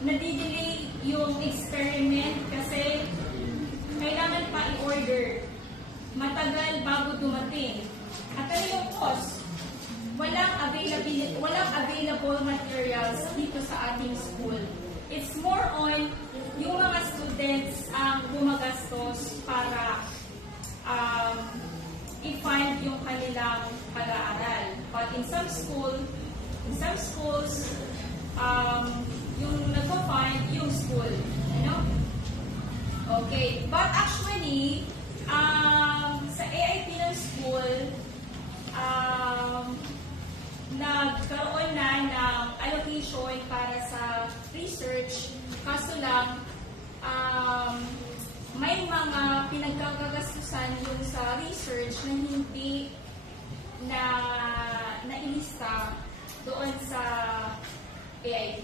nadidelay yung experiment kasi kailangan pa i-order. Matagal bago dumating. At ano yung cost? Walang available materials dito sa ating school. It's more on yung mga students ang gumagastos para i-fund yung kanilang pag-aaral. But in some schools, yung nagpo-fund yung school. You know? Okay. But actually, sa AIP ng school, nagkaroon na ng allocation para sa research. Kaso lang, may mga pinagkakagastusan yung sa research na hindi na nailista doon sa AIP.